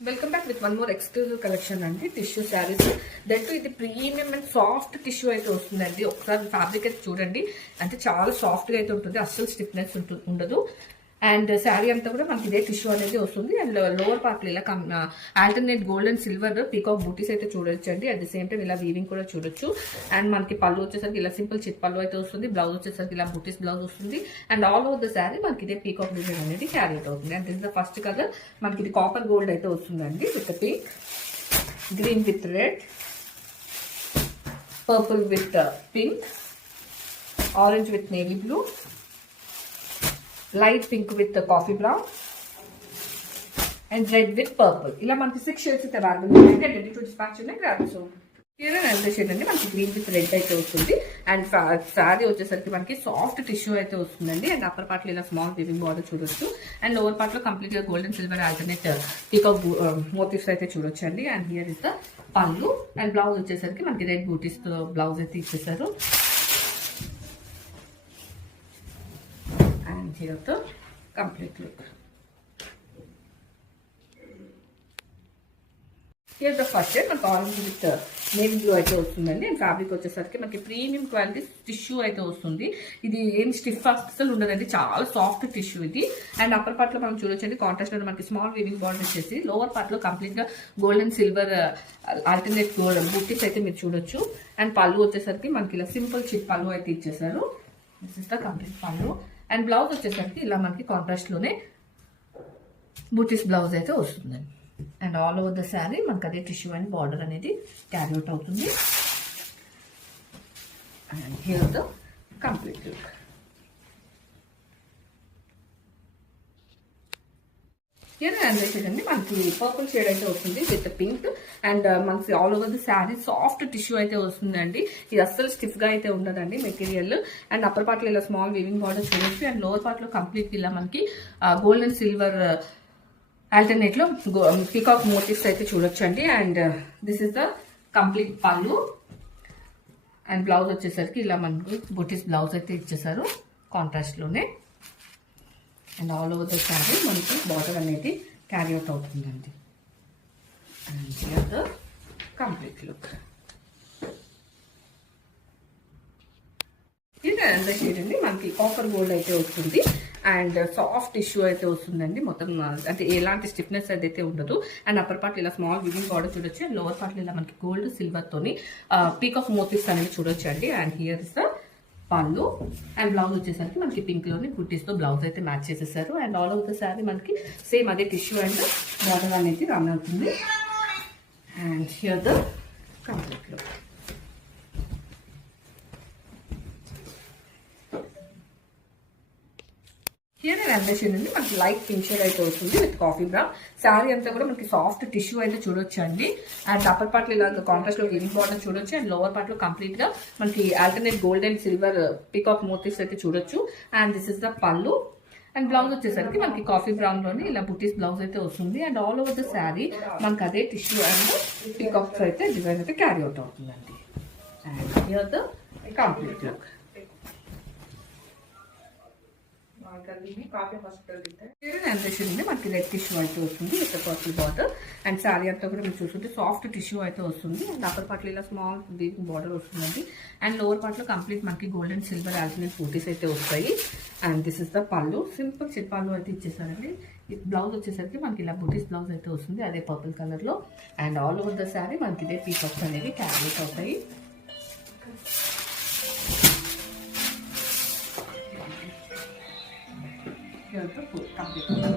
Welcome back with one more exclusive collection అండి టిష్యూ శారీస్. దట్ ఇది premium and soft tissue అయితే వస్తుందండి. ఒకసారి ఫ్యాబ్రిక్ అయితే చూడండి, అంటే చాలా సాఫ్ట్గా అయితే ఉంటుంది, అస్సలు స్టిఫ్నెస్ ఉండదు. అండ్ శారీ అంతా కూడా మనకి ఇదే టిష్యూ అనేది వస్తుంది. అండ్ లోవర్ పార్ట్లో ఇలా alternate gold and silver peacock bootis అయితే చూడొచ్చు అండి. అట్ ది సేమ్ టైం ఇలా వీవింగ్ కూడా చూడొచ్చు. అండ్ మనకి పళ్ళు వచ్చేసరికి ఇలా సింపుల్ చిట్ పళ్ళు అయితే వస్తుంది. బ్లౌజ్ వచ్చేసరికి ఇలా బూటీస్ బ్లౌజ్ వస్తుంది. And all over the sari మనకి ఇదే పీకాక్ డిజైన్ అనేది క్యారీ అవుట్ అవుతుంది. And this the first colour మనకి ఇది కాపర్ గోల్డ్ అయితే వస్తుందండి, with pink, green with red, purple with pink, orange with navy blue, light pink with coffee brown and red with purple. ఇలా మనకి 6 షేడ్స్ అయితే అవైలబుల్ ఉంది. రెడీ టు డిస్పాచ్ ఉన్నాయి. Grab so shade అండి మనకి గ్రీన్ విత్ రెడ్ అయితే వస్తుంది. అండ్ శారీ వచ్చేసరికి మనకి సాఫ్ట్ టిష్యూ అయితే వస్తుందండి. అండ్ అప్పర్ పార్ట్లో ఇలా స్మాల్ వీవింగ్ బార్డర్ చూడొచ్చు. అండ్ లోవర్ పార్ట్లో కంప్లీట్ గా gold and silver alternate peacock motifs అయితే చూడొచ్చు అండి. And here is the pallu. And blouse వచ్చేసరికి మనకి రెడ్ బూటీస్ తో బ్లౌజ్ అయితే ఇచ్చేసారు. Here the complete look. Here's the first shade మనకి ఆరెంజ్ విత్ నేవీ బ్లూ అయితే వస్తుందండి. అండ్ ఫ్యాబ్రిక్ వచ్చేసరికి మనకి ప్రీమియం క్వాలిటీ టిష్యూ అయితే వస్తుంది. ఇది ఏం స్టిఫ్ అస్సలు ఉండదండి, చాలా సాఫ్ట్ టిష్యూ ఇది. అండ్ అప్పర్ పార్ట్ లో మనం చూడొచ్చండి, కాంట్రాస్ట్ లో మనకి స్మాల్ వీవింగ్ బార్డర్ వచ్చేసి లోవర్ పార్ట్ లో కంప్లీట్ గా gold and silver alternate gold bootis అయితే మీరు చూడొచ్చు. అండ్ పళ్ళు వచ్చేసరికి మనకి ఇలా సింపుల్ చిట్ పళ్ళు అయితే ఇచ్చేసారు. దిస్ ఇస్ ద కంప్లీట్ పళ్ళు. అండ్ బ్లౌజ్ వచ్చేసరికి ఇలా మనకి కాంట్రాస్ట్ లోనే బూటీస్ బ్లౌజ్ అయితే వస్తుందండి. And all over the sari మనకి అదే టిష్యూ అండ్ బార్డర్ అనేది క్యారీ అవుట్ అవుతుంది. And here the complete look. అండి మనకి పర్పుల్ షేడ్ అయితే వస్తుంది విత్ పింక్. అండ్ మనకి all over the sari soft tissue అయితే వస్తుందండి. ఇది అస్సలు స్టిఫ్ గా అయితే ఉండదండి మెటీరియల్. అండ్ అప్పర్ పార్ట్ లో ఇలా స్మాల్ వీవింగ్ బార్డర్ చూడొచ్చు. అండ్ లోవర్ పార్ట్ లో కంప్లీట్ ఇలా మనకి గోల్డ్ అండ్ సిల్వర్ ఆల్టర్నేట్ లో పీకాక్ మోటివ్స్ అయితే చూడొచ్చు అండి. And this is the complete పళ్ళు. అండ్ బ్లౌజ్ వచ్చేసరికి ఇలా మనకి బుటీస్ బ్లౌజ్ అయితే ఇచ్చేసారు కాంట్రాస్ట్ లోనే. And all over the sari మనకి బార్డర్ అనేది క్యారీ అవుట్ అవుతుందండి. And here the complete look. ఇది అంతా షేడ్ అండి మనకి కాపర్ గోల్డ్ అయితే వస్తుంది. అండ్ సాఫ్ట్ టిష్యూ అయితే వస్తుందండి. మొత్తం అంటే ఎలాంటి స్టిఫ్నెస్ అయితే ఉండదు. అండ్ అప్పర్ పార్ట్ ఇలా స్మాల్ వివింగ్ బార్డర్ చూడొచ్చు. అండ్ లోవర్ పార్ట్ ఇలా మనకి గోల్డ్ సిల్వర్ తోని పీకాక్ మోటివ్స్ అనేది చూడొచ్చు అండి. And here is the pallu. And blouse వచ్చేసరికి మనకి పింక్ లోని బుట్టీస్ తో బ్లౌజ్ అయితే మ్యాచ్ చేసేసారు. And all over the sari మనకి సేమ్ అదే టిష్యూ అండ్ బార్డర్ అనేది రన్ అవుతుంది. And here the complete look. Here under shade అండి మనకి లైట్ పింక్ షేడ్ అయితే వస్తుంది విత్ కాఫీ బ్రౌన్. శారీ అంతా కూడా మనకి సాఫ్ట్ టిష్యూ అయితే చూడొచ్చు అండి. అండ్ అప్పర్ పార్ట్ లో ఇలా కాంట్రాస్ట్ లో వీవింగ్ బార్డర్ చూడొచ్చు. అండ్ లోవర్ పార్ట్ లో కంప్లీట్ గా మనకి alternate gold and silver peacock motifs అయితే చూడొచ్చు. And this is the pallu. And blouse వచ్చేసరికి మనకి కాఫీ బ్రౌన్ లోని ఇలా బుటీస్ బ్లౌజ్ అయితే వస్తుంది. And all over the sari మనకి అదే టిష్యూ అండ్ పీకాక్స్ అయితే డిజైన్ అయితే క్యారీ అవుట్ అవుతుందండి. And here the complete look. మనకి రెడ్ టిష్యూ అయితే వస్తుంది with purple border. And sari అంతా కూడా మీరు చూస్తుంటే సాఫ్ట్ టిష్యూ అయితే వస్తుంది. అండ్ అప్పర్ పార్ట్ లో ఇలా స్మాల్ వీవింగ్ బార్డర్ వస్తుందండి. అండ్ లోవర్ పార్ట్ లో కంప్లీట్ మనకి గోల్డ్ అండ్ సిల్వర్ ఆల్టర్నేట్ బూటీస్ అయితే వస్తాయి. అండ్ దిస్ ఇస్ ద పళ్ళు. సింపుల్ చిట్ పళ్ళు అయితే ఇచ్చేసారండి. బ్లౌజ్ వచ్చేసరికి మనకి ఇలా బూటీస్ బ్లౌజ్ అయితే వస్తుంది అదే పర్పుల్ కలర్ లో. And all over the sari మనకి ఇదే పీకాక్స్ అనేవి క్యారీ అవుతాయి. Complete.